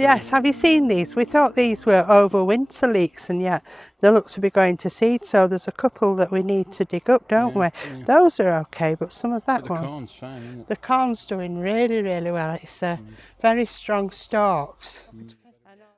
Yes, have you seen these? We thought these were overwinter leeks, and yet they look to be going to seed, so there's a couple that we need to dig up, don't we? Yeah. Those are okay, but some of that one... The corn's fine, isn't it? The corn's doing really, really well. It's very strong stalks.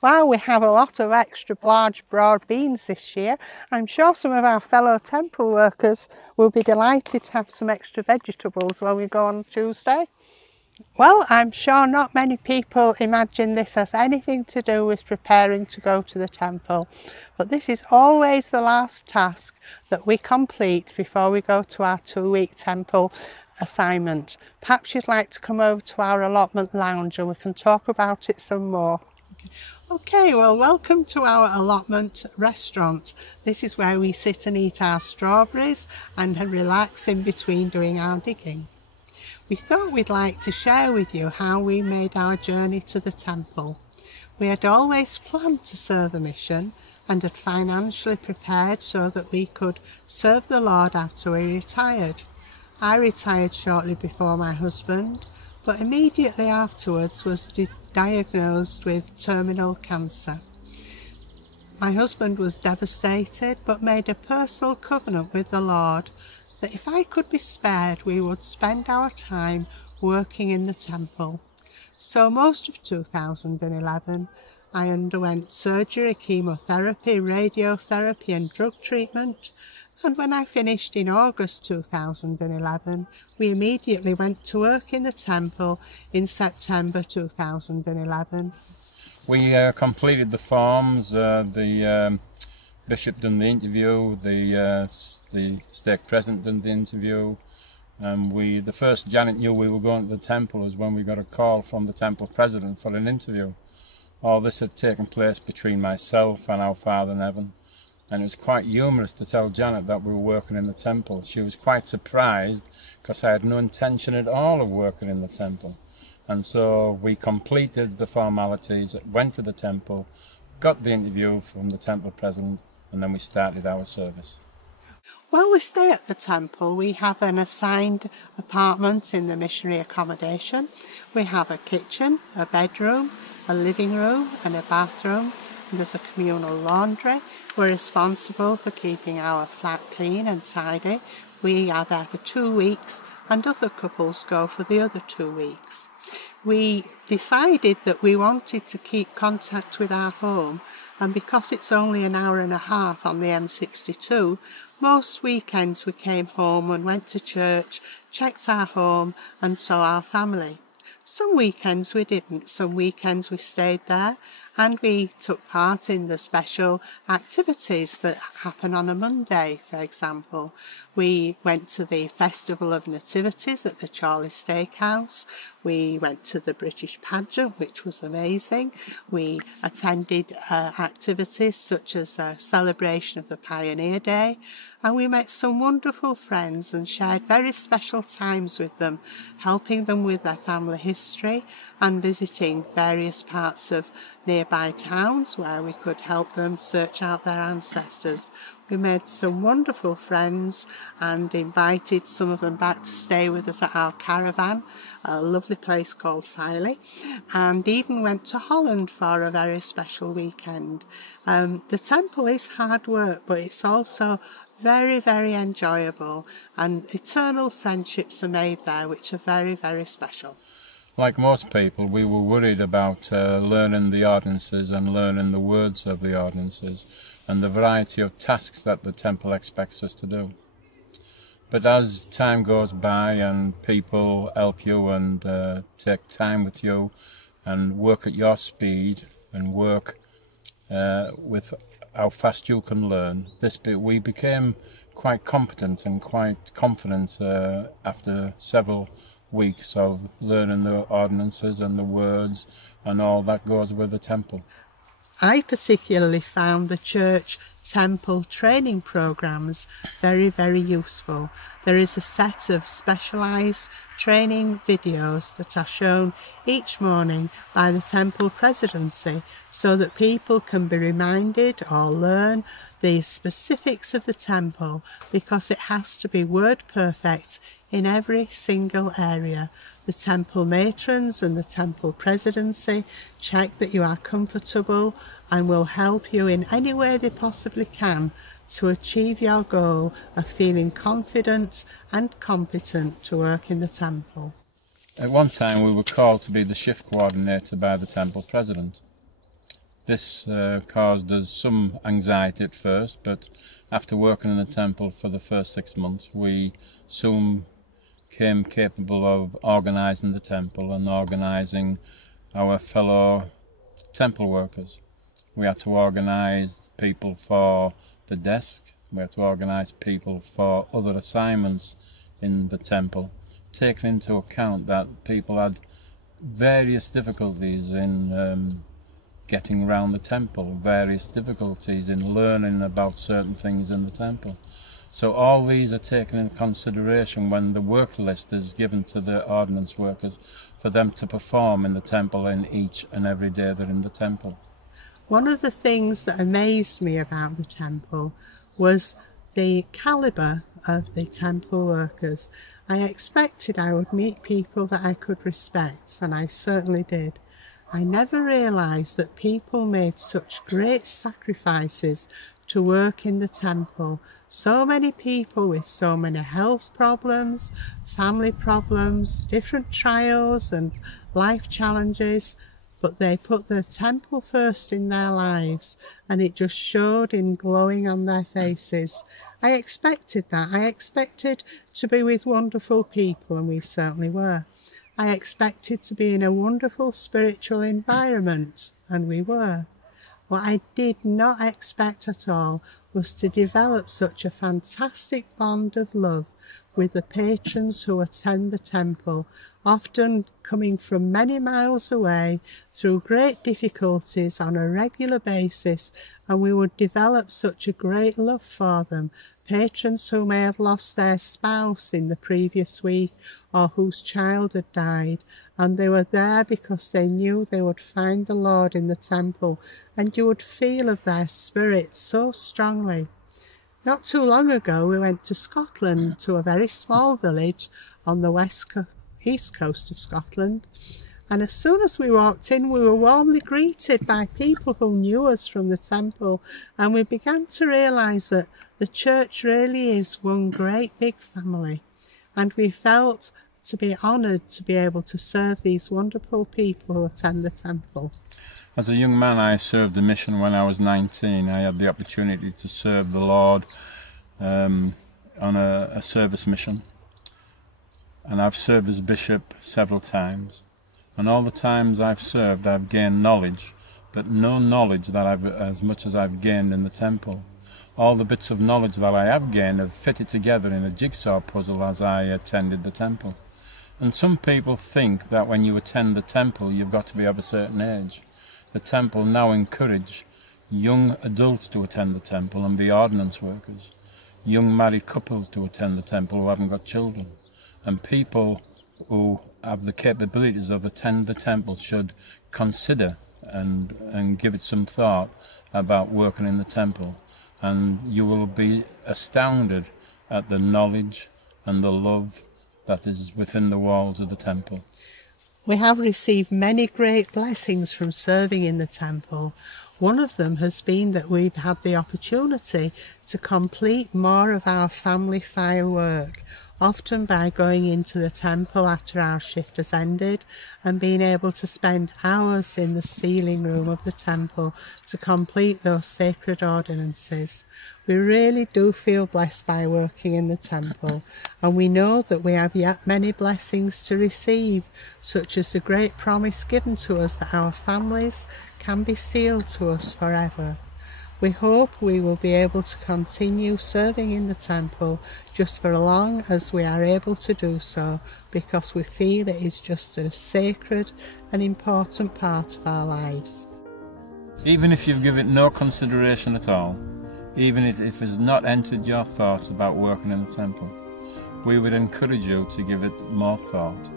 While we have a lot of extra large broad beans this year, I'm sure some of our fellow temple workers will be delighted to have some extra vegetables when we go on Tuesday. Well, I'm sure not many people imagine this has anything to do with preparing to go to the temple, but this is always the last task that we complete before we go to our 2-week temple assignment. Perhaps you'd like to come over to our allotment lounge and we can talk about it some more. Okay, well, welcome to our allotment restaurant. This is where we sit and eat our strawberries and relax in between doing our digging. We thought we'd like to share with you how we made our journey to the temple. We had always planned to serve a mission and had financially prepared so that we could serve the Lord after we retired. I retired shortly before my husband, but immediately afterwards was diagnosed with terminal cancer. My husband was devastated, but made a personal covenant with the Lord that if I could be spared, we would spend our time working in the temple. So most of 2011, I underwent surgery, chemotherapy, radiotherapy and drug treatment. And when I finished in August 2011, we immediately went to work in the temple in September 2011. We completed the forms, the Bishop done the interview, the stake president done the interview, and the first Janet knew we were going to the temple was when we got a call from the temple president for an interview. All this had taken place between myself and our father in heaven, and it was quite humorous to tell Janet that we were working in the temple. She was quite surprised because I had no intention at all of working in the temple. And so we completed the formalities, went to the temple, got the interview from the temple president, and then we started our service. While we stay at the temple, we have an assigned apartment in the missionary accommodation. We have a kitchen, a bedroom, a living room and a bathroom. And there's a communal laundry. We're responsible for keeping our flat clean and tidy. We are there for 2 weeks and other couples go for the other 2 weeks. We decided that we wanted to keep contact with our home, and because it's only an hour and a half on the M62, most weekends we came home and went to church, checked our home and saw our family. Some weekends we didn't, some weekends we stayed there and we took part in the special activities that happen on a Monday, for example. We went to the Festival of Nativities at the Chorley Steakhouse. We went to the British pageant, which was amazing. We attended activities such as a celebration of the Pioneer Day, and we met some wonderful friends and shared very special times with them, helping them with their family history and visiting various parts of nearby towns where we could help them search out their ancestors. We made some wonderful friends and invited some of them back to stay with us at our caravan, a lovely place called Filey, and even went to Holland for a very special weekend. The temple is hard work, but it's also very, very enjoyable, and eternal friendships are made there which are very, very special. Like most people, we were worried about learning the ordinances and learning the words of the ordinances and the variety of tasks that the temple expects us to do. But as time goes by and people help you and take time with you and work at your speed and work with how fast you can learn, we became quite competent and quite confident after several weeks of learning the ordinances and the words and all that goes with the temple. I particularly found the church temple training programs very, very useful. There is a set of specialised training videos that are shown each morning by the temple presidency so that people can be reminded or learn the specifics of the temple, because it has to be word perfect in every single area. The temple matrons and the temple presidency check that you are comfortable and will help you in any way they possibly can to achieve your goal of feeling confident and competent to work in the temple. At one time we were called to be the shift coordinator by the temple president. This caused us some anxiety at first, but after working in the temple for the first 6 months, we soon became capable of organising the temple and organising our fellow temple workers. We had to organise people for the desk, we had to organise people for other assignments in the temple, taking into account that people had various difficulties in getting around the temple, various difficulties in learning about certain things in the temple. So all these are taken into consideration when the work list is given to the ordnance workers for them to perform in the temple in each and every day they're in the temple. One of the things that amazed me about the temple was the calibre of the temple workers. I expected I would meet people that I could respect, and I certainly did. I never realised that people made such great sacrifices to work in the temple. So many people with so many health problems, family problems, different trials and life challenges, but they put the temple first in their lives, and it just showed in glowing on their faces. I expected that. I expected to be with wonderful people, and we certainly were. I expected to be in a wonderful spiritual environment, and we were. What I did not expect at all was to develop such a fantastic bond of love with the patrons who attend the temple, often coming from many miles away through great difficulties on a regular basis, and we would develop such a great love for them. Patrons who may have lost their spouse in the previous week or whose child had died, and they were there because they knew they would find the Lord in the temple, and you would feel of their spirit so strongly. Not too long ago we went to Scotland, to a very small village on the east coast of Scotland, and as soon as we walked in we were warmly greeted by people who knew us from the temple, and we began to realise that the church really is one great big family, and we felt to be honoured to be able to serve these wonderful people who attend the temple. As a young man, I served the mission when I was 19. I had the opportunity to serve the Lord on a service mission. And I've served as bishop several times. And all the times I've served, I've gained knowledge, but no knowledge that as much as I've gained in the temple. All the bits of knowledge that I have gained have fitted together in a jigsaw puzzle as I attended the temple. And some people think that when you attend the temple, you've got to be of a certain age. The temple now encourage young adults to attend the temple and be ordnance workers, young married couples to attend the temple who haven't got children, and people who have the capabilities of attend the temple should consider and give it some thought about working in the temple, and you will be astounded at the knowledge and the love that is within the walls of the temple. We have received many great blessings from serving in the temple. One of them has been that we've had the opportunity to complete more of our family file work, often by going into the temple after our shift has ended and being able to spend hours in the sealing room of the temple to complete those sacred ordinances. We really do feel blessed by working in the temple, and we know that we have yet many blessings to receive, such as the great promise given to us that our families can be sealed to us forever. We hope we will be able to continue serving in the temple just for as long as we are able to do so, because we feel it is just a sacred and important part of our lives. Even if you've given it no consideration at all, even if it has not entered your thoughts about working in the temple, we would encourage you to give it more thought,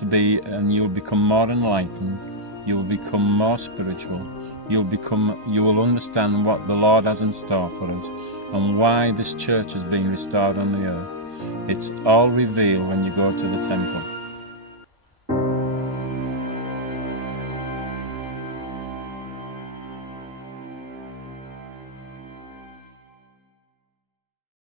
and you'll become more enlightened, you will become more spiritual, you will understand what the Lord has in store for us and why this church is being restored on the earth. It's all revealed when you go to the